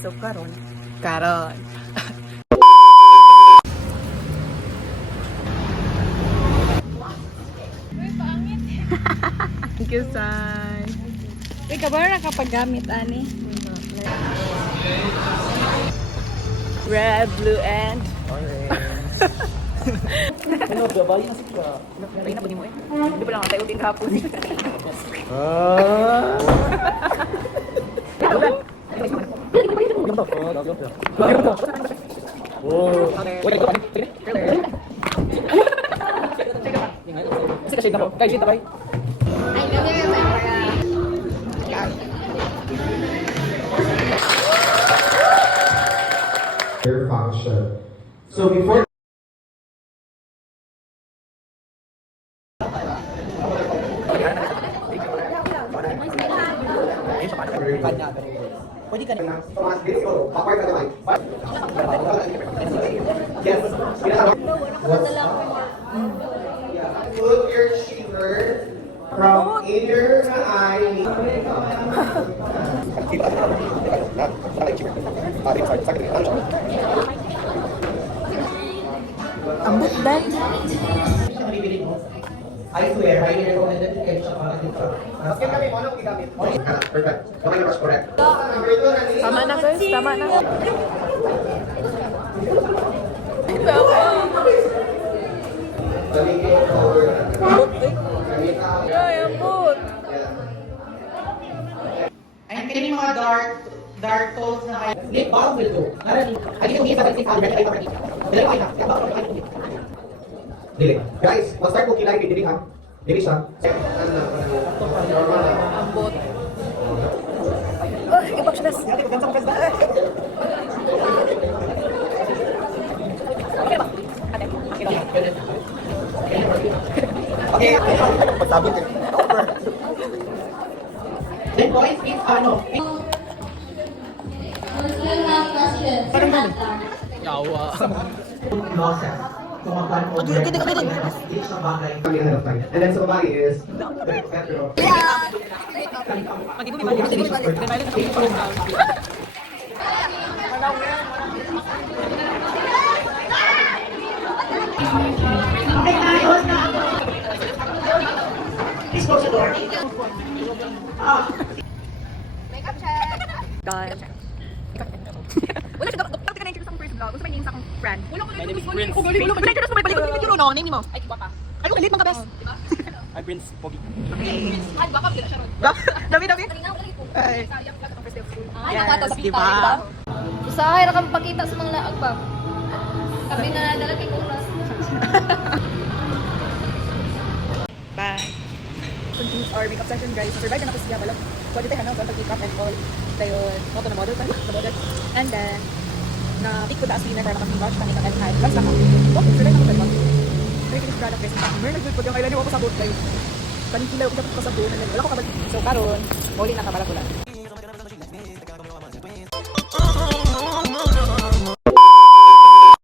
So karon. Thank you, Sai. Uy, kabar na kapag gamit, ani? Red, blue, and Ano, babae na siya. Ay, napuni mo eh. Hindi pa lang tayo utin kapon. Their function. So before Pwede ka na. Put your shaver from inner eye. Ambot dan. I swear, highly recommended ketchup dito. Okay kami, ano gigamit? Perfect. Okay, that's correct. Number 2 na ni. Tama na guys, tama na. Baligid over. Ambot eh. Ay, ambot. Ay, kini mga dark tones na kayo. Lip balm will do. Ay, dito kita sa camera kayo pa dito. Dili. Guys, mag-start mo kilay kay dili ha. Dili siya. Ambot. Oh, ipakslas. Okay ba? Ate, okay. Okay. Pagsabot eh. Then boys, it's ano? Yawa. Process. So magkano mo? Each na bagay. Kami ahead of time. And then sa babae is Please close the door. God. Wala siya, doktor ka na yung sa akong first vlog. Gusto may name sa akong friend. Wala ko na yung friend. Wala ko na yung friend. Wala ko name mo. Ay, baka. Ay, ulit mga best. Ay, Prince Pogi. Ay, baka. Bila siya ron. Dami. Ay. Ay, nakata sa pita. Usahay ra kang pakita sa mga laag ba? Kami na dala kay oras. Bye. Continues our makeup session, guys. Survive na ako siya. Balag. Pwede tayo na makeup and all. Tayo, photo na model tayo. The model. And then, na-pick ko the spinner para makapag-wash ka makeup and hide. Plus lang ako. Okay, survive na ako tayo. Very kinis product, guys. Mer, nag-good po yung kailan yung ako sa boat, guys. Panikilay ako dapat ko sa boat. Wala ko kabalik. So, karon, muli na kabalak ko lang.